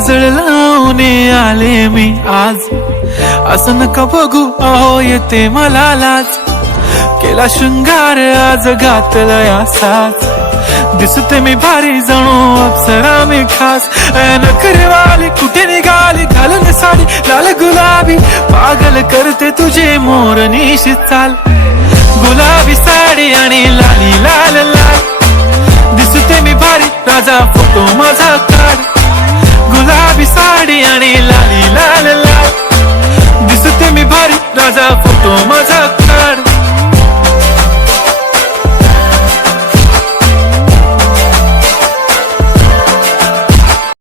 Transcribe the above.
काजळ लावून आले मी आज, असं नका बघू अहो येते मला लाज. केला शृंगार आज घातलाय असाच, दिसते मी भारी जणू अप्सरा मी खास. नखरेवाली कुठे निघाली घालून साडी लाल गुलाबी, पागल करते तुझे मोरनीशी चाल. गुलाबी साडी आणि लाली लाल लाल, दिसते मी भारी राजा फोटो माझा काढ.